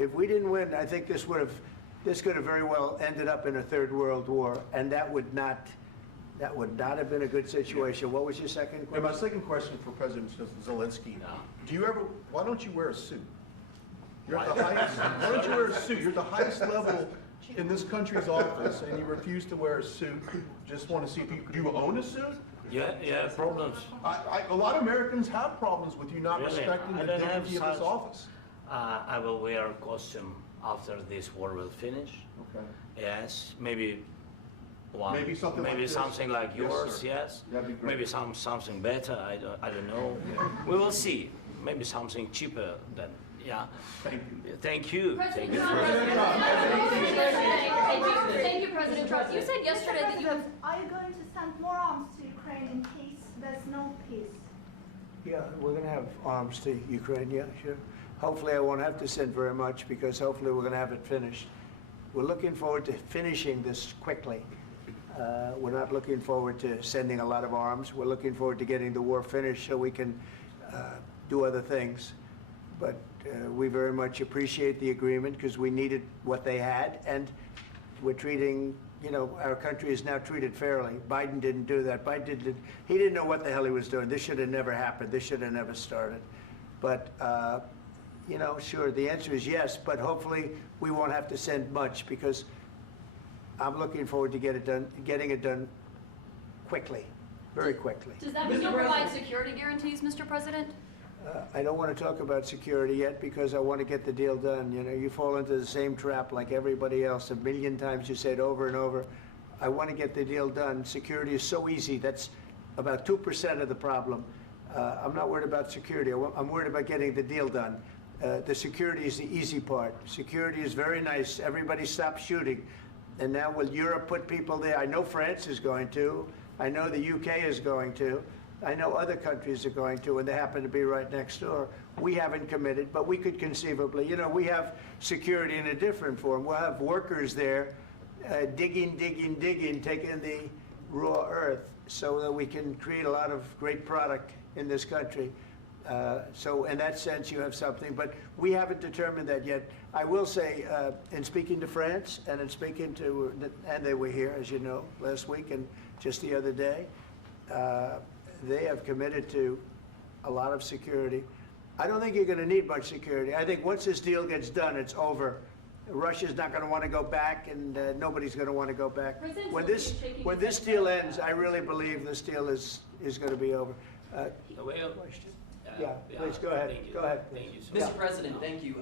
If we didn't win, I think this could have very well ended up in a third world war, and that would not have been a good situation. What was your second question? And my second question for President Zelensky: why don't you wear a suit? You're at the highest. Why don't you wear a suit? You're at the highest level in this country's office, and you refuse to wear a suit. Just want to see if do you own a suit? Yeah, problems. A lot of Americans have problems with you not Really? respecting the dignity of this office. I will wear a costume after this war will finish. Okay. Yes, maybe one. Maybe something like this. Something like yours. Sir. Yes. That'd be great. Maybe something better. I don't know. We will see. Maybe something cheaper than. Yeah. Thank you. Thank you. President Thank you. Thank you, President Trump. You said yesterday that you have. Are you going to send more arms to Ukraine in case there's no peace? Yeah, we're going to have arms to Ukraine, yeah, sure. Hopefully I won't have to send very much, because hopefully we're going to have it finished. We're looking forward to finishing this quickly. We're not looking forward to sending a lot of arms. We're looking forward to getting the war finished so we can do other things. But we very much appreciate the agreement, because we needed what they had, and we're treating, our country is now treated fairly. Biden didn't do that. He didn't know what the hell he was doing. This should have never happened. This should have never started. But, sure, the answer is yes, but hopefully we won't have to send much, because I'm looking forward to getting it done quickly, very quickly. Does that mean you'll provide security guarantees, Mr. President? I don't want to talk about security yet, because I want to get the deal done. You fall into the same trap like everybody else. A million times you say it over and over. I want to get the deal done. Security is so easy. That's about 2% of the problem. I'm not worried about security. I'm worried about getting the deal done. The security is the easy part. Security is very nice. Everybody stopped shooting. And now will Europe put people there? I know France is going to. I know the UK is going to. I know other countries are going to, and they happen to be right next door. We haven't committed, but we could conceivably. We have security in a different form. We'll have workers there digging, taking the raw earth so that we can create a lot of great product in this country. So in that sense, you have something, but we haven't determined that yet. I will say, in speaking to France and in speaking to, and they were here, as you know, last week and just the other day, they have committed to a lot of security. I don't think you're going to need much security. I think once this deal gets done, it's over. Russia's not going to want to go back, and nobody's going to want to go back. When this deal ends, I really believe this deal is going to be over. Yeah, please go ahead. Go ahead. Thank you so Mr. much. President, thank you.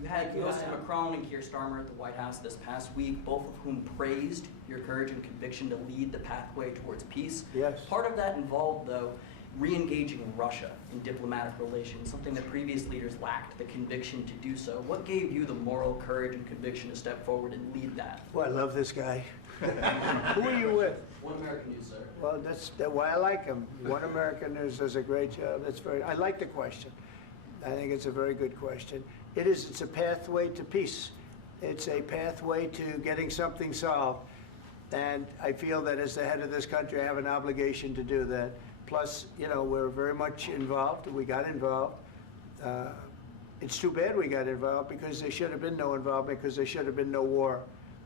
You had Mr. Macron and Keir Starmer at the White House this past week, both of whom praised your courage and conviction to lead the pathway towards peace. Yes. Part of that involved, though, re-engaging Russia in diplomatic relations, something that previous leaders lacked the conviction to do so. What gave you the moral courage and conviction to step forward and lead that? Well, I love this guy. Who are you with? One American News, sir. Well, that's why I like him. One American News does a great job. I like the question. I think it's a very good question. It's a pathway to peace. It's a pathway to getting something solved. And I feel that as the head of this country, I have an obligation to do that. Plus, we're very much involved. We got involved. It's too bad we got involved, because there should have been no involvement, because there should have been no war.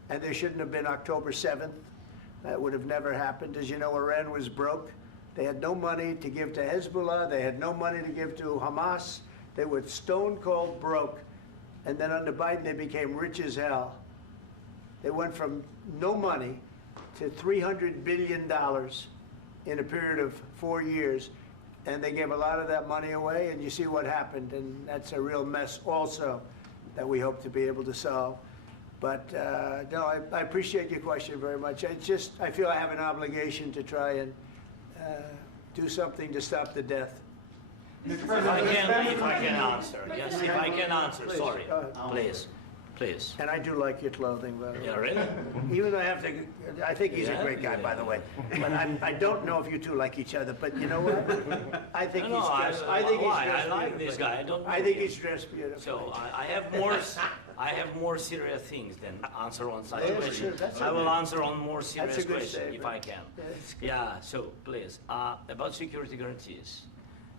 And there shouldn't have been October 7th. That would have never happened. As you know, Iran was broke. They had no money to give to Hezbollah. They had no money to give to Hamas. They were stone cold broke. And then under Biden, they became rich as hell. They went from no money to $300 billion in a period of 4 years. And they gave a lot of that money away, and you see what happened. And that's a real mess also that we hope to be able to solve. But no, I appreciate your question very much. I feel I have an obligation to try and do something to stop the death. If I can answer. Yes, if I can answer. Please, Sorry. go ahead. Please. And I do like your clothing, by the way. Yeah, really? Even though I think he's a great guy, by the way. But I don't know if you two like each other. But you know what? I think he's dressed. I like this guy. I think he's dressed beautiful. So I have more serious things than answer on such Yeah, questions. sure, I will answer on more That's serious a good questions if statement. I can. That's good. Yeah. So please, about security guarantees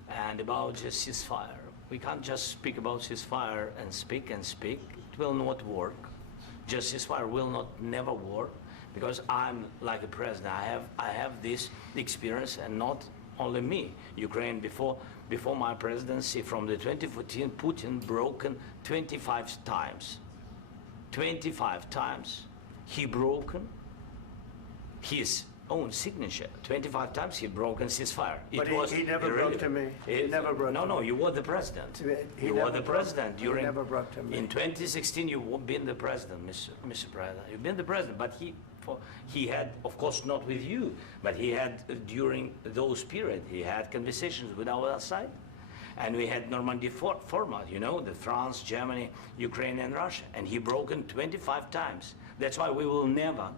and about just ceasefire. We can't just speak about ceasefire and speak and speak. It will not work. Just ceasefire will not never work because I'm like a president. I have this experience, and not only me. Ukraine before my presidency, from the 2014, Putin broken 25 times. 25 times he broken his own signature. 25 times he broken ceasefire. But he never broke to me. He never broke to No, me. you were the president. He You never were the broke- president he during. never broke to me. In 2016, you've been the president, Mr. President. You've been the president, but he had, of course, not with you, but he had during those period, he had conversations with our side, and we had Normandy format. You know, the France, Germany, Ukraine, and Russia, and he broken 25 times. That's why we will never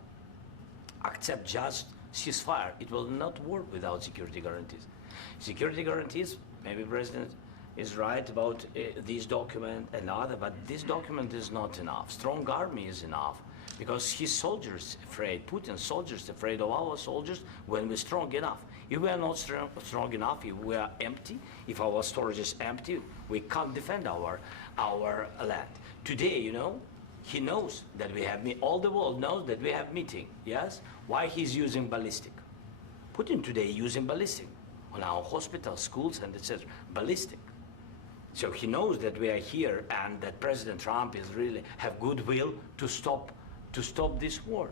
accept just ceasefire. It will not work without security guarantees. Security guarantees, maybe President is right about this document and other, but this document is not enough. Strong army is enough because his soldiers afraid, Putin's soldiers afraid of our soldiers when we're strong enough. If we are not strong enough, if we are empty, if our storage is empty, we can't defend our land. Today, you know, he knows that we have, all the world knows that we have meeting, yes? Why he's using ballistic? Putin today using ballistic on our hospitals, schools, and etc. Ballistic. So he knows that we are here and that President Trump is really have goodwill to stop this war.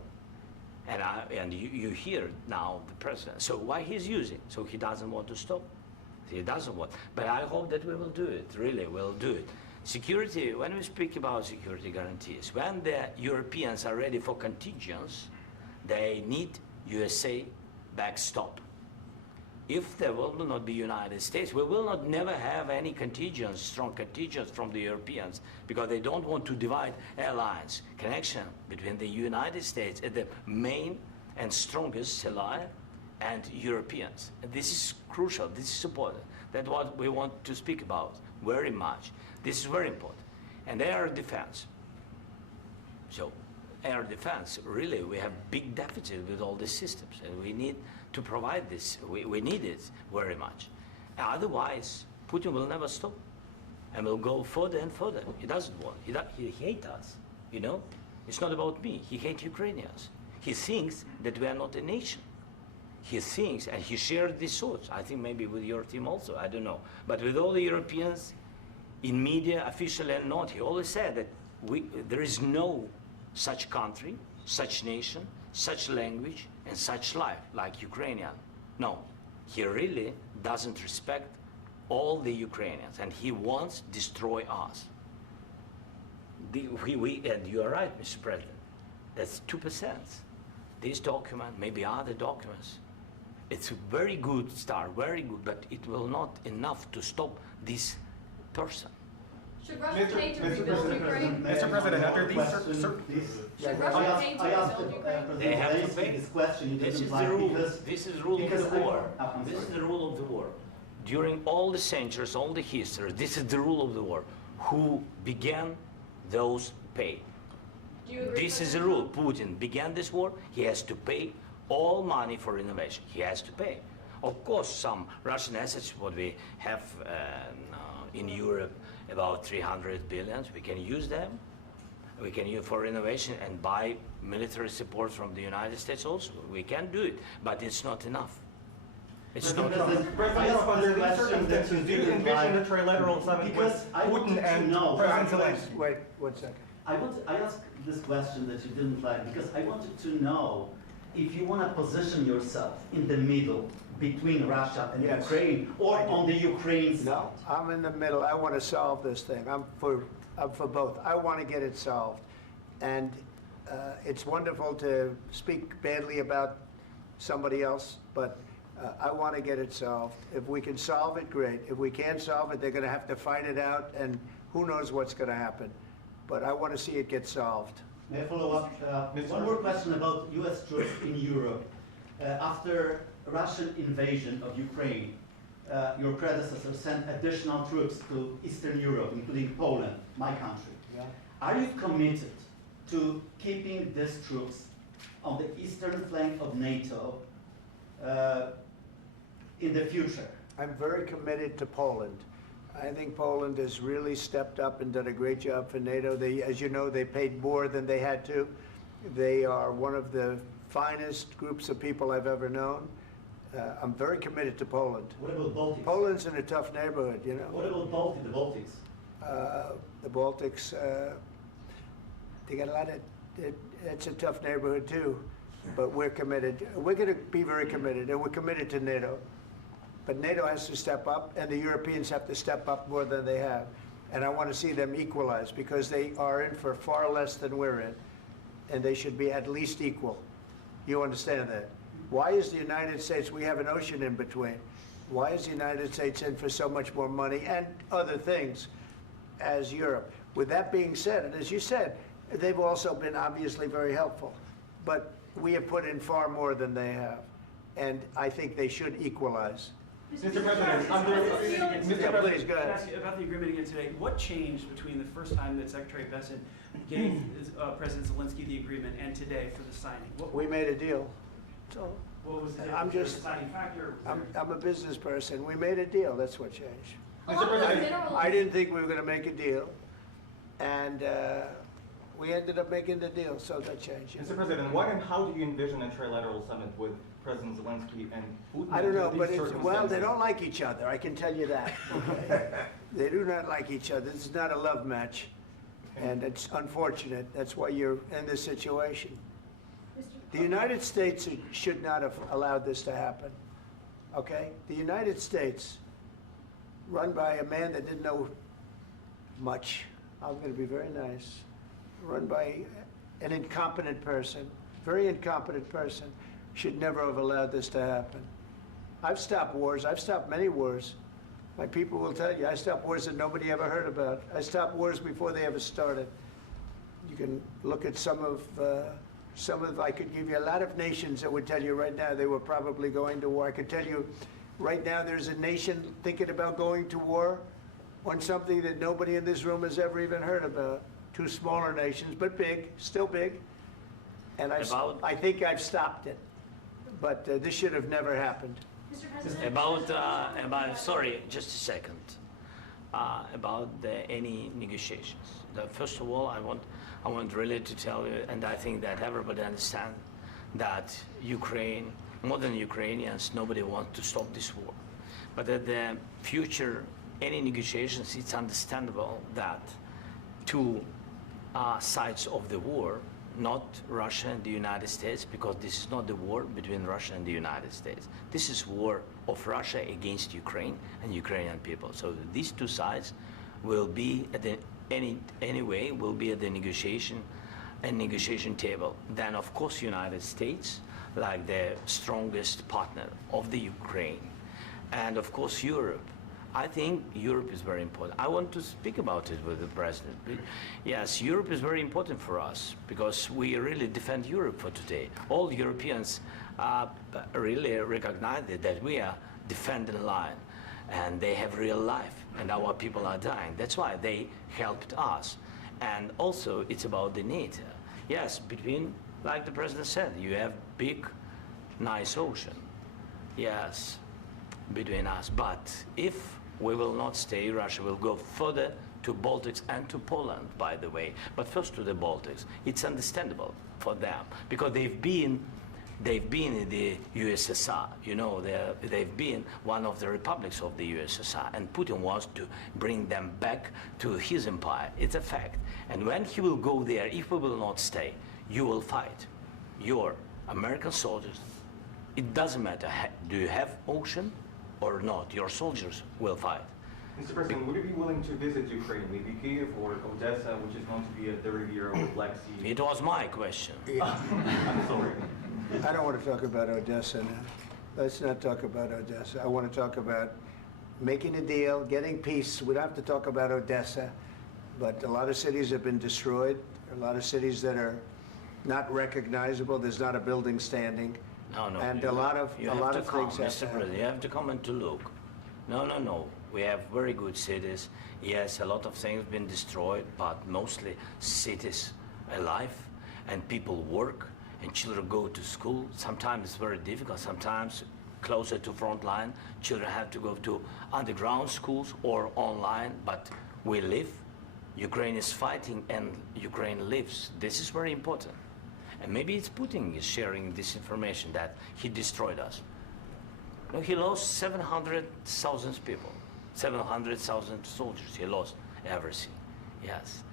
And you hear now the president. So why he's using? So he doesn't want to stop. He doesn't want. But I hope that we will do it. Really, we'll do it. Security. When we speak about security guarantees, when the Europeans are ready for contingents, they need USA backstop. If there will not be United States, we will not never have any contingents, strong contingents from the Europeans, because they don't want to divide alliance, connection between the United States and the main and strongest ally and Europeans. And this is crucial, this is important. That's what we want to speak about very much. This is very important. And air defense. So air defense, really, we have big deficit with all these systems, and we need to provide this. We need it very much. Otherwise, Putin will never stop, and will go further and further. He doesn't want. He hates us. You know, it's not about me. He hates Ukrainians. He thinks that we are not a nation. He thinks, and he shared these thoughts. I think maybe with your team also. I don't know, but with all the Europeans, in media, officially and not, he always said that there is no such country, such nation, such language, and such life like Ukrainian. No, he really doesn't respect all the Ukrainians, and he wants to destroy us. And you are right, Mr. President, that's 2%. This document, maybe other documents, it's a very good start, very good, but it will not enough to stop this person. Should Russia pay to rebuild Ukraine? Mr. President, after these Should Russia pay to I asked rebuild Ukraine? They have to Zelensky pay. this question. You This didn't is like the rule. because This is the rule of because the war. I'm This is sorry. the rule of the war. During all the centuries, all the history, this is the rule of the war. Who began, those pay. Do you agree, This is the President rule. Putin began this war. He has to pay all money for innovation. He has to pay. Of course, some Russian assets, what we have in Europe, about 300 billion, we can use them. We can use for innovation and buy military support from the United States also. We can do it, but it's not enough. It's not enough. President Trump, under these circumstances, do you envision a trilateral summit with Because I wanted Putin to and know- President Zelensky? Wait 1 second. I asked this question that you didn't like because I wanted to know if you want to position yourself in the middle between Russia and Yes. Ukraine or on the Ukraine side. No, I'm in the middle. I want to solve this thing. I'm for both. I want to get it solved. And it's wonderful to speak badly about somebody else, but I want to get it solved. If we can solve it, great. If we can't solve it, they're going to have to fight it out, and who knows what's going to happen. But I want to see it get solved. May I follow up? One more question about U.S. troops in Europe. After Russian invasion of Ukraine, your predecessor sent additional troops to Eastern Europe, including Poland, my country. Yeah. Are you committed to keeping these troops on the eastern flank of NATO in the future? I'm very committed to Poland. I think Poland has really stepped up and done a great job for NATO. They, as you know, they paid more than they had to. They are one of the finest groups of people I've ever known. I'm very committed to Poland. What about Baltics? Poland's in a tough neighborhood, you know. What about the Baltics? The Baltics, they got a lot of, it's a tough neighborhood too, but we're committed. We're going to be very committed, and we're committed to NATO. But NATO has to step up, and the Europeans have to step up more than they have. And I want to see them equalize, because they are in for far less than we're in, and they should be at least equal. You understand that? Why is the United States, we have an ocean in between, why is the United States in for so much more money and other things as Europe? With that being said, and as you said, they've also been obviously very helpful, but we have put in far more than they have, and I think they should equalize. Mr. President, under, Yeah, Mr. please, President, go Can I ahead. ask you about the agreement again today? What changed between the first time that Secretary Bessent gave President Zelensky the agreement and today for the signing? We made a deal. So What was the I'm was there a just- deciding factor? Was I'm a business person. We made a deal. That's what changed. Mr. President, I didn't think we were going to make a deal, and we ended up making the deal, so that changed. Mr. President, what and how do you envision a trilateral summit with President Zelensky and Putin? I don't know, under but these well, they circumstances? don't like each other. I can tell you that. Okay? They do not like each other. This is not a love match, and it's unfortunate. That's why you're in this situation. The United States should not have allowed this to happen. Okay? The United States, run by a man that didn't know much. I'm going to be very nice. Run by an incompetent person, very incompetent person, should never have allowed this to happen. I've stopped wars. I've stopped many wars. My people will tell you, I stopped wars that nobody ever heard about. I stopped wars before they ever started. You can look at some of, I could give you a lot of nations that would tell you right now they were probably going to war. I could tell you right now there's a nation thinking about going to war on something that nobody in this room has ever even heard about. Two smaller nations, but big, still big. And I think I've stopped it. But this should have never happened. Mr. President. About sorry, just a second. About any negotiations. First of all, I want really to tell you, and I think that everybody understands that Ukraine, more than Ukrainians, nobody wants to stop this war. But at the future, any negotiations, it's understandable that two sides of the war, not Russia and the United States, because this is not the war between Russia and the United States. This is war of Russia against Ukraine and Ukrainian people. So these two sides will be at the anyway will be at the negotiation table. Then of course United States, like the strongest partner of the Ukraine, and of course Europe. I think Europe is very important. I want to speak about it with the president. Yes, Europe is very important for us because we really defend Europe for today. All Europeans really recognize that we are defending line, and they have real life, and our people are dying. That's why they helped us. And also, it's about the NATO. Yes, between, like the president said, you have big, nice ocean. Yes, between us. But if we will not stay, Russia will go further to Baltics and to Poland, by the way. But first to the Baltics. It's understandable for them because they've been in the USSR. You know, they've been one of the republics of the USSR, and Putin wants to bring them back to his empire. It's a fact. And when he will go there, if we will not stay, you will fight. Your American soldiers, it doesn't matter, do you have ocean or not, your soldiers will fight. Mr. President, would you be willing to visit Ukraine, maybe Kyiv or Odessa, which is known to be at the Riviera or Black Sea? It was my question. I'm sorry. I don't want to talk about Odessa now. Let's not talk about Odessa. I want to talk about making a deal, getting peace. We don't have to talk about Odessa, but a lot of cities have been destroyed. A lot of cities that are not recognizable. There's not a building standing. No. And a lot of things have Mr. to President, happen. you have to come and to look. No. We have very good cities. Yes, a lot of things been destroyed, but mostly cities alive, and people work, and children go to school. Sometimes it's very difficult. Sometimes closer to front line. Children have to go to underground schools or online, but we live. Ukraine is fighting and Ukraine lives. This is very important. And maybe it's Putin is sharing this information that he destroyed us. No, he lost 700,000 people, 700,000 soldiers. He lost everything. Yes.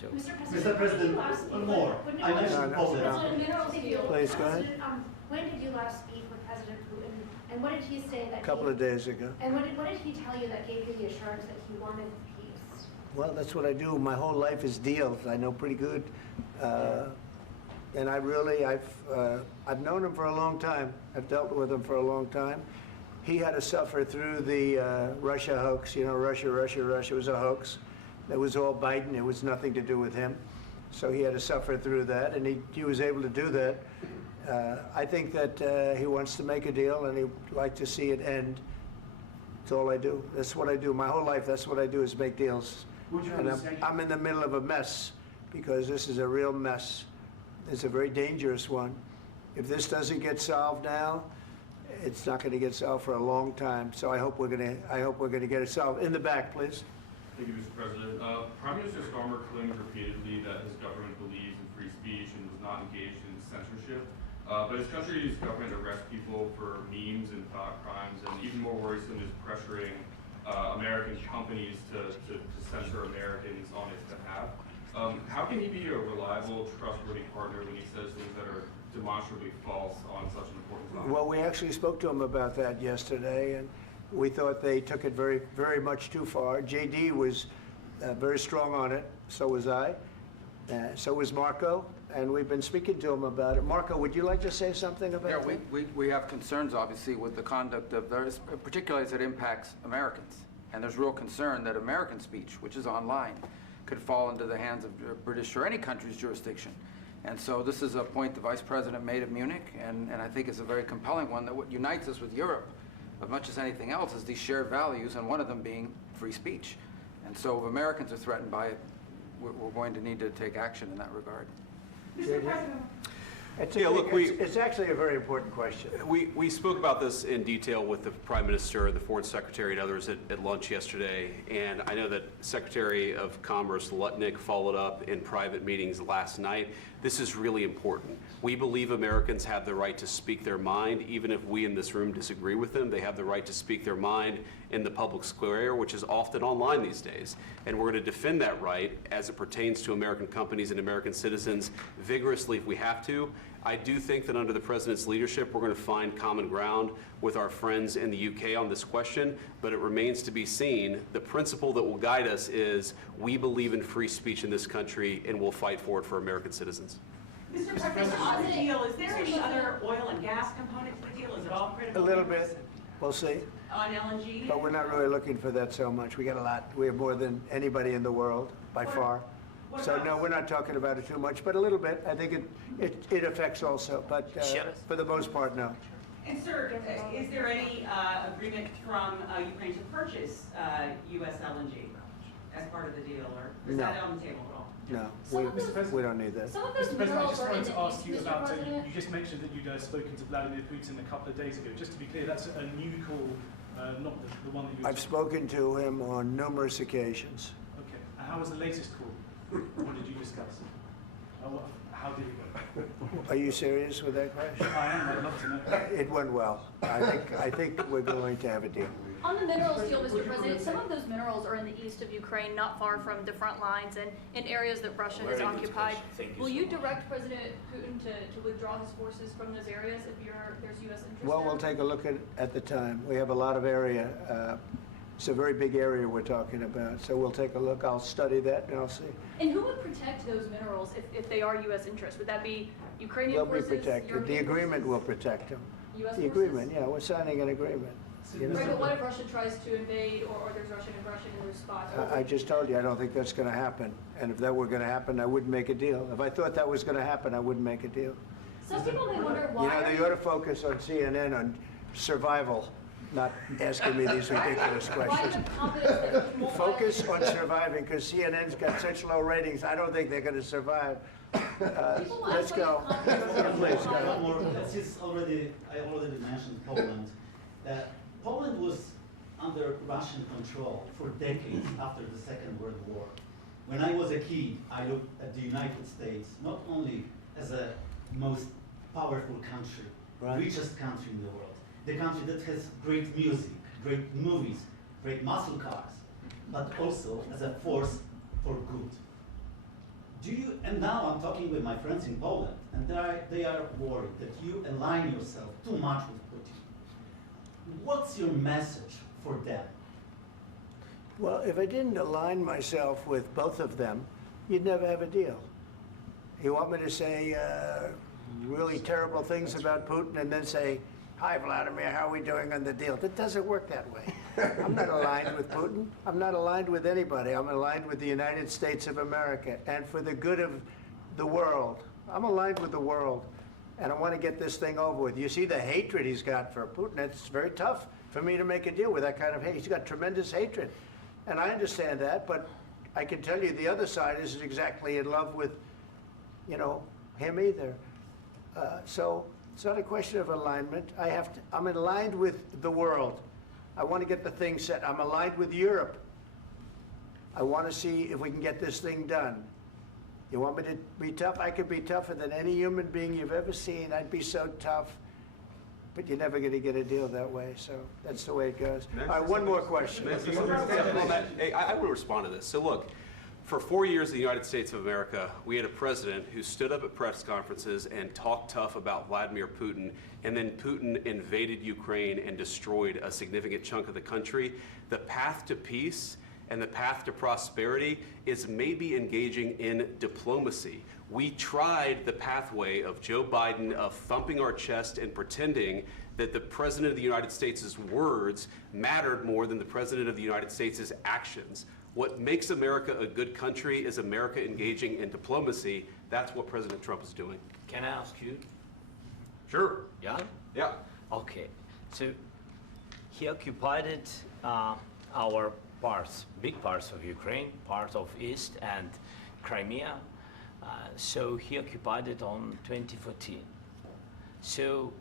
So, Mr. President, one more. I mentioned No, Poland. no. Please, go ahead. When did you last speak with President Putin, and what did he say that? A couple of days ago. And what did he tell you that gave you the assurance that he wanted peace? Well, that's what I do. My whole life is deals. I know pretty good. And I've known him for a long time. I've dealt with him for a long time. He had to suffer through the Russia hoax. You know, Russia was a hoax. It was all Biden. It was nothing to do with him. So he had to suffer through that, and he was able to do that. I think that he wants to make a deal, and he'd like to see it end. That's all I do. That's what I do. My whole life, that's what I do, is make deals. And I'm in the middle of a mess, because this is a real mess. It's a very dangerous one. If this doesn't get solved now, it's not going to get solved for a long time. So I hope we're going to get it solved. In the back, please. Thank you, Mr. President. Prime Minister Starmer claimed repeatedly that his government believes in free speech and was not engaged in censorship. But his country's government arrests people for memes and thought crimes, and even more worrisome is pressuring American companies to censor Americans on its behalf. How can he be a reliable, trustworthy partner when he says things that are demonstrably false on such an important topic? Well, we actually spoke to him about that yesterday, and we thought they took it very, very much too far. JD was very strong on it. So was I. So was Marco. And we've been speaking to him about it. Marco, would you like to say something about that? Yeah, we have concerns, obviously, with the conduct of those, particularly as it impacts Americans. And there's real concern that American speech, which is online, could fall into the hands of British or any country's jurisdiction. And so this is a point the Vice President made at Munich, and I think it's a very compelling one, that what unites us with Europe, as much as anything else, is these shared values, and one of them being free speech. And so if Americans are threatened by it, we're going to need to take action in that regard. Mr. President. It's actually a very important question. We spoke about this in detail with the Prime Minister, the Foreign Secretary, and others at lunch yesterday. And I know that Secretary of Commerce Lutnick followed up in private meetings last night. This is really important. We believe Americans have the right to speak their mind, even if we in this room disagree with them. They have the right to speak their mind in the public square, which is often online these days. And we're going to defend that right as it pertains to American companies and American citizens vigorously if we have to. I do think that under the President's leadership, we're going to find common ground with our friends in the UK on this question, but it remains to be seen. The principle that will guide us is we believe in free speech in this country, and we'll fight for it for American citizens. Mr. President, on the deal, is there any other oil and gas component to the deal? Is it all critical? A little bit. We'll see. On LNG? But we're not really looking for that so much. We got a lot. We have more than anybody in the world, by far. So no, we're not talking about it too much, but a little bit. I think it affects also, but for the most part, no. And sir, is there any agreement from Ukraine to purchase U.S. LNG as part of the deal, or is that on the table at all? No, we don't need that. Some of those Mr. President, I minerals just are in wanted the to ask east, you Mr. about, President. you just mentioned that you'd spoken to Vladimir Putin a couple of days ago. Just to be clear, that's a new call, not the one that you... I've spoken to him on numerous occasions. Okay. And how was the latest call? What did you discuss? How did it go? Are you serious with that question? I am. I'd love to know. It went well. I think we're going to have a deal. On the minerals deal, Mr. President, some of those minerals are in the east of Ukraine, not far from the front lines and in areas that Russia has occupied. Will you direct President Putin to withdraw his forces from those areas if there's U.S. interest Well, there? we'll take a look at the time. We have a lot of area. It's a very big area we're talking about, so we'll take a look. I'll study that and I'll see. And who would protect those minerals if they are U.S. interests? Would that be Ukrainian They'll be forces? protected. The European agreement forces? will protect them. U.S. The forces? agreement, yeah, we're signing an agreement. You know? Right, but what if Russia tries to invade or there's Russian aggression in those spots? I just told you, I don't think that's going to happen. And if that were going to happen, I wouldn't make a deal. If I thought that was going to happen, I wouldn't make a deal. Some people may wonder You why. know, they ought to focus on CNN on survival, not asking me these ridiculous Why questions. the confidence that Putin won't Focus violate- on surviving, because CNN's got such low ratings, I don't think they're going to survive. Let's go. Please, go One ahead. more. I already mentioned Poland. Poland was under Russian control for decades after the Second World War. When I was a kid, I looked at the United States not only as a most powerful country, richest country in the world, the country that has great music, great movies, great muscle cars, but also as a force for good. And now I'm talking with my friends in Poland, and they are worried that you align yourself too much with Putin. What's your message for them? Well, if I didn't align myself with both of them, you'd never have a deal. You want me to say really terrible things about Putin and then say, "Hi, Vladimir, how are we doing on the deal?" That doesn't work that way. I'm not aligned with Putin. I'm not aligned with anybody. I'm aligned with the United States of America and for the good of the world. I'm aligned with the world, and I want to get this thing over with. You see the hatred he's got for Putin. It's very tough for me to make a deal with that kind of hate. He's got tremendous hatred, and I understand that, but I can tell you the other side isn't exactly in love with, him either. So it's not a question of alignment. I'm aligned with the world. I want to get the thing set. I'm aligned with Europe. I want to see if we can get this thing done. You want me to be tough? I could be tougher than any human being you've ever seen. I'd be so tough. But you're never going to get a deal that way, so that's the way it goes. All right, one more question. Hey, I want to respond to this. So look, for 4 years in the United States of America, we had a president who stood up at press conferences and talked tough about Vladimir Putin, and then Putin invaded Ukraine and destroyed a significant chunk of the country. The path to peace and the path to prosperity is maybe engaging in diplomacy. We tried the pathway of Joe Biden of thumping our chest and pretending that the President of the United States' words mattered more than the President of the United States' actions. What makes America a good country is America engaging in diplomacy. That's what President Trump is doing. Can I ask you? Sure. Yeah? Yeah. Okay. So he occupied our parts, big parts of Ukraine, part of East and Crimea. So he occupied it on 2014. So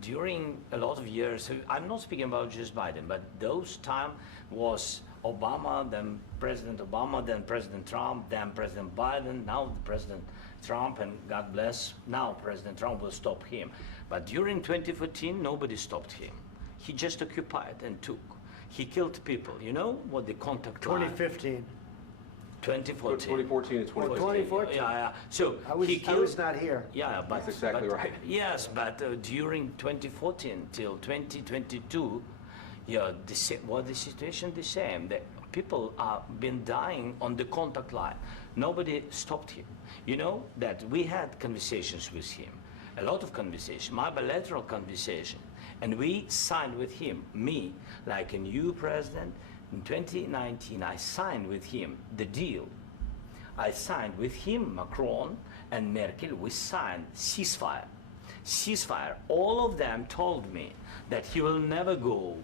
during a lot of years, so I'm not speaking about just Biden, but those time was Obama, then President Obama, then President Trump, then President Biden, now President Trump, and God bless, now President Trump will stop him. But during 2014, nobody stopped him. He just occupied and took. He killed people. You know what the contact line? 2015. 2014 2014. and 2014. 2014. Yeah. So I was not here. Yeah, but That's exactly right. Yes, but during 2014 till 2022, the situation the same. The people are been dying on the contact line. Nobody stopped him. You know that we had conversations with him, a lot of conversation, my bilateral conversation, and we signed with him, me, like a new president. In 2019, I signed with him the deal. I signed with him, Macron and Merkel, we signed ceasefire. Ceasefire. All of them told me that he will never go.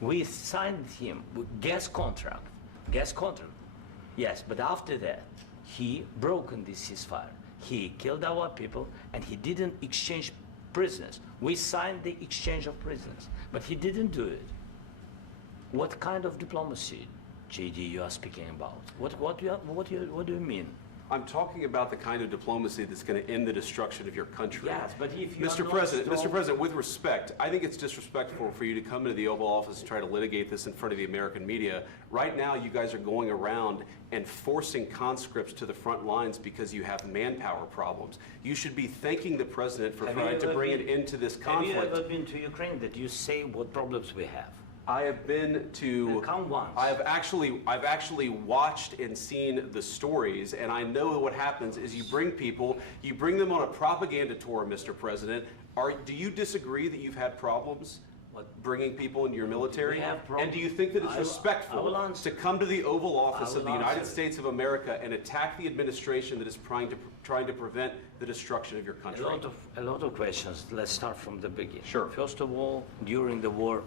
We signed with him with gas contract. Gas contract. Yes, but after that, he broken this ceasefire. He killed our people and he didn't exchange prisoners. We signed the exchange of prisoners, but he didn't do it. What kind of diplomacy, JD, you are speaking about? What do you mean? I'm talking about the kind of diplomacy that's going to end the destruction of your country. Yes, but if you Mr. President, with respect, I think it's disrespectful for you to come into the Oval Office and try to litigate this in front of the American media. Right now, you guys are going around and forcing conscripts to the front lines because you have manpower problems. You should be thanking the President for trying to bring an end to this conflict. Have you ever been to Ukraine that you say what problems we have? I have been to. Come once. I've actually watched and seen the stories, and I know what happens is you bring people, you bring them on a propaganda tour, Mr. President. Do you disagree that you've had problems bringing people into your military? And do you think that it's respectful to come to the Oval Office of the United States of America and attack the administration that is trying to prevent the destruction of your country? A lot of questions. Let's start from the beginning. Sure. First of all, during the war,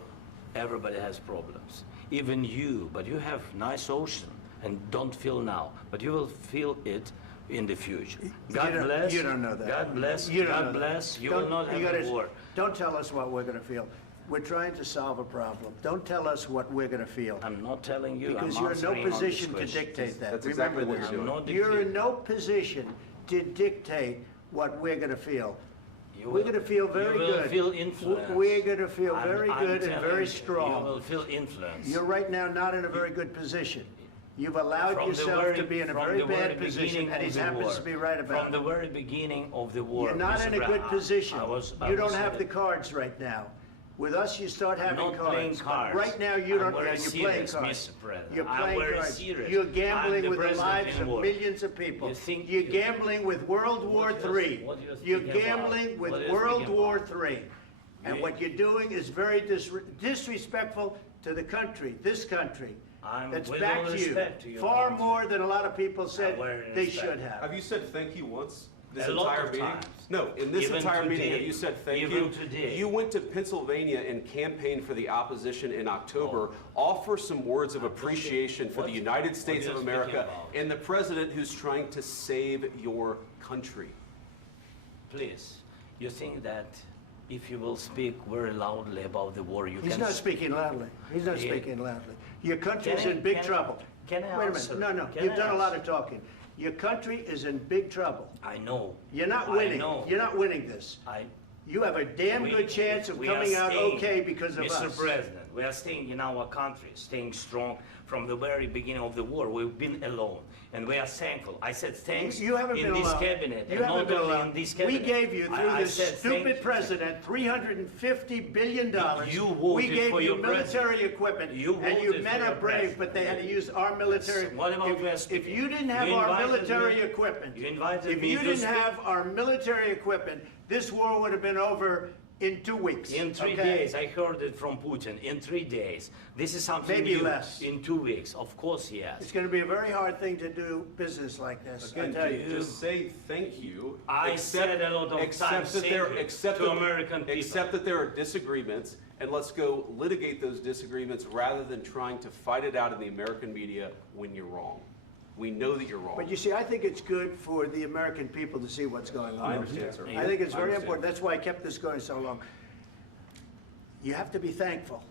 everybody has problems. Even you, but you have nice ocean and don't feel now, but you will feel it in the future. God bless. You don't know that. God bless. You don't God know bless. that. You will not have a war. Don't tell us what we're going to feel. We're trying to solve a problem. Don't tell us what we're going to feel. I'm not telling you. Because I'm you're in no answering on this position to question. dictate that. That's Remember exactly what this. you're doing. I'm not You're in dictating. no position to dictate what we're going to feel. You We're will- going to feel very you will good. feel influenced. We're going to feel I'm- very I'm good and telling very you, strong. You will feel influence. You're right now not in a very good position. You've allowed From the yourself very- to be in a from very the very bad position, beginning and of he the happens war. to be right about From the it. very beginning of the war. You're not Mr. in a good Brown, position. I You don't was have the saying- cards right now. With us, you start I'm having not playing cards. But cards. right now, you I'm don't. very Yeah, you're playing serious, cards. Mr. President. You're I'm playing very cards. serious. You're I'm gambling the with the president lives in of war. millions of people. You think You're you- gambling with World War What do you- III. what do you You're think about? gambling with What do you World think War about? III. And You- what you're doing is very disrespectful to the country, this country. I'm That's with back all to respect to you. your Far country. more than a lot of people said very they respect. should have. Have you said thank you once this A lot entire of meeting? times. No, in this Even entire meeting, today. have you said thank Even you? today. You went to Pennsylvania and campaigned for the opposition in October. Offer some words of appreciation for what- the United what States are of you America speaking about? and the president who's trying to save your country. Please, you think that if you will speak very loudly about the war, you He's can... not speaking loudly. He's not Yeah. speaking loudly. Your country's Can I- in big can I- trouble. can I Wait a answer? minute. No, Can you've I done a lot answer? of talking. Your country is in big trouble. I know. You're not I winning. know. You're not winning this. You have a damn good chance of we are coming out staying, okay because of Mr. us. President, we are staying in our country, staying strong from the very beginning of the war. We've been alone, and we are thankful. I said thanks You haven't in been this alone. cabinet, You and haven't not been only alone. in this We cabinet. gave you, through I this said thank stupid you. president, $350 billion. You voted We gave for you your military president. equipment, You and you voted men for your are brave, president. but they had to use our military. What about we are If speaking? you didn't have You our invited military me- equipment, you invited if me you to didn't speak. have our military equipment, this war would have been over in 2 weeks. In 3 okay? days, I heard it from Putin. In 3 days, this is something Maybe new. less. In 2 weeks, of course, yes. It's going to be a very hard thing to do business like this. I Again, tell you. just say thank you. I said a lot of accept times that thank there, you accept to that, American people. Accept that there are disagreements, and let's go litigate those disagreements rather than trying to fight it out in the American media when you're wrong. We know that you're wrong. But you see, I think it's good for the American people to see what's going on. I understand, sir. I think it's I very understand. important. That's why I kept this going so long. You have to be thankful.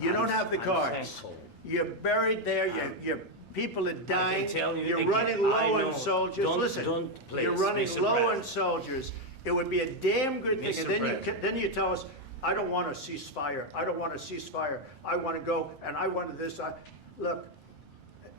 You I'm- don't have the I'm cards. thankful. You're buried there. Your people are dying. tell you You're again, running I low know. on soldiers. Don't- Listen, don't, please, you're running Mr. low on President. soldiers. It would be a damn good thing. Mr. And then President. then you tell us, I don't want a ceasefire. I don't want a ceasefire. I want to go and I want this. Look,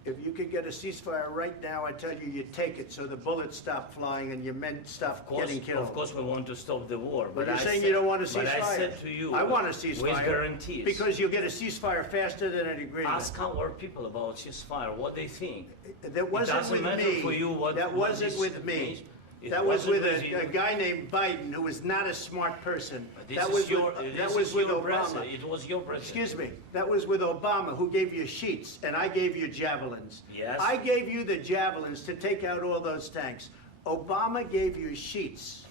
if you could get a ceasefire right now, I tell you, you take it so the bullets stop flying and your men stop getting killed. Of course, we want to stop the war. But you're I saying said- you don't want a ceasefire. But I said to you, I want a ceasefire. with guarantees. Because you'll get a ceasefire faster than an agreement. Ask our people about ceasefire, what they think. That wasn't doesn't with matter me. for you what- That what wasn't this with me. means. It That was wasn't with with you. a guy named Biden who was not a smart person. This That is was your, with, this that is was with your Obama. president. It was your president. Excuse me. That was with Obama, who gave you sheets, and I gave you javelins. Yes. I gave you the javelins to take out all those tanks. Obama gave you sheets.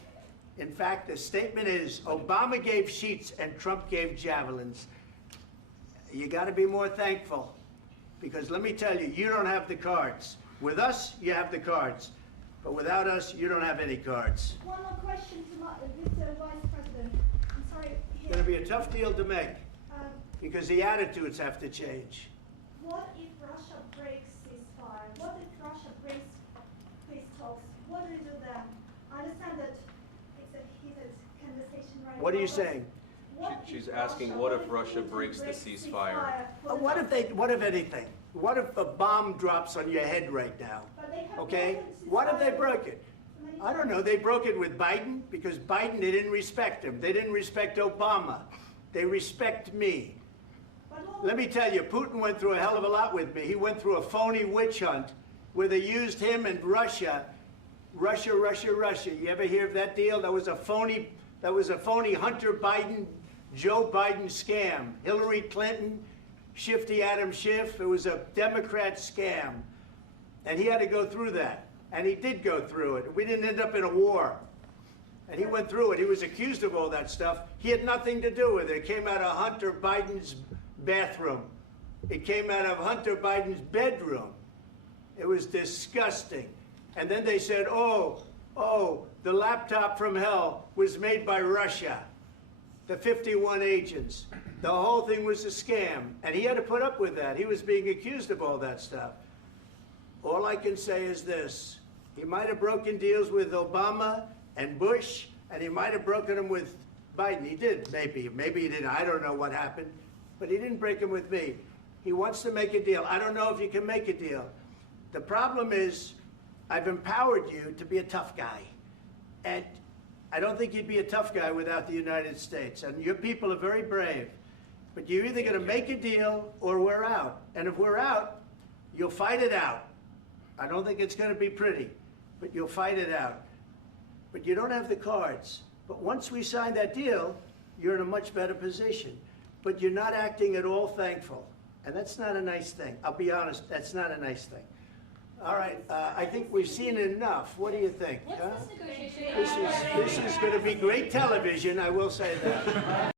In fact, the statement is Obama gave sheets and Trump gave javelins. You got to be more thankful, because let me tell you, you don't have the cards. With us, you have the cards. But without us, you don't have any cards. One more question to Mr. Vice President. I'm sorry. It's going to be a tough deal to make, because the attitudes have to change. What if Russia breaks ceasefire? What if Russia breaks peace talks? What do we do then? I understand that it's a heated conversation right now. What are you but saying? what She's if asking, Russia- what if if Russia Putin breaks the breaks ceasefire? What if anything? What if a bomb drops on your head right now? But they have Okay? broken What if they ceasefire broke it? many I don't know. They broke it with Biden because Biden, they didn't respect him. They didn't respect Obama. They respect me. But what- Let me tell you, Putin went through a hell of a lot with me. He went through a phony witch hunt where they used him and Russia. Russia. You ever hear of that deal? That was a phony Hunter Biden, Joe Biden scam. Hillary Clinton, Shifty Adam Schiff. It was a Democrat scam. And he had to go through that. And he did go through it. We didn't end up in a war. And he went through it. He was accused of all that stuff. He had nothing to do with it. It came out of Hunter Biden's bathroom. It came out of Hunter Biden's bedroom. It was disgusting. And then they said, oh, the laptop from hell was made by Russia. the 51 agents. The whole thing was a scam, and he had to put up with that. He was being accused of all that stuff. All I can say is this. He might have broken deals with Obama and Bush, and he might have broken them with Biden. He did, maybe. Maybe he didn't. I don't know what happened. But he didn't break them with me. He wants to make a deal. I don't know if you can make a deal. The problem is, I've empowered you to be a tough guy. And I don't think you'd be a tough guy without the United States. And your people are very brave. But you're either going to make a deal or we're out. And if we're out, you'll fight it out. I don't think it's going to be pretty, but you'll fight it out. But you don't have the cards. But once we sign that deal, you're in a much better position. But you're not acting at all thankful. And that's not a nice thing. I'll be honest, that's not a nice thing. All right, I think we've seen enough. What do you think? What's huh? this negotiation? This is going to be great television, I will say that.